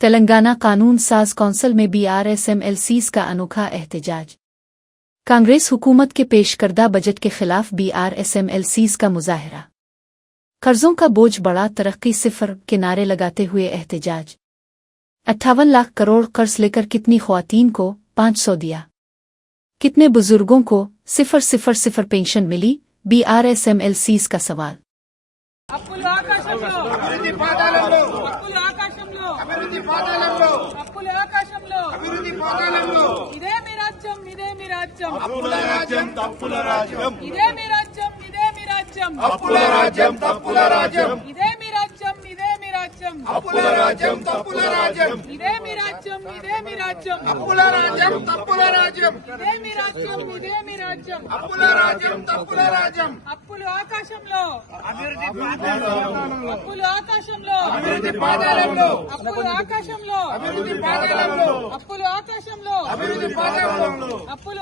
तेलंगाना कानून साज कौंसिल में BRSMLCs का अनोखा एहतजाज। कांग्रेस हुकूमत के पेशकर्दा बजट के खिलाफ BRSMLCs का मुजाहरा। कर्जों का बोझ बढ़ा, तरक्की सिफर के नारे लगाते हुए एहतजाज। 58 लाख करोड़ कर्ज लेकर कितनी ख्वातीन को 500 दिया, कितने बुजुर्गों को 000 पेंशन मिली? BRSMLCs का सवाल। అప్పులు ఆకాశంలో అభివృద్ధి పాదాలలో అప్పులు ఆకాశంలో అభివృద్ధి పాదాలలో అప్పులు ఆకాశంలో అభివృద్ధి పాదాలలో ఇదే మీ రాజ్యం అప్పుల రాజ్యం తప్పుల రాజ్యం ఇదే మీ రాజ్యం అప్పుల రాజ్యం తప్పుల రాజ్యం ఇదే మీ రాజ్యం అప్పుల రాజ్యం తప్పుల రాజ్యం ఇదే మీ రాజ్యం అప్పుల రాజ్యం తప్పుల రాజ్యం ఇదే మీ రాజ్యం అప్పుల రాజ్యం తప్పుల రాజ్యం అప్పులు ఆకాశంలో అభివృద్ధి పాదాలలో అప్పులు ఆకాశంలో అభివృద్ధి పాదాలలో అప్పులు ఆకాశంలో అభివృద్ధి పాదాలలో అప్పులు ఆకాశంలో అభివృద్ధి పాదాలలో అప్పులు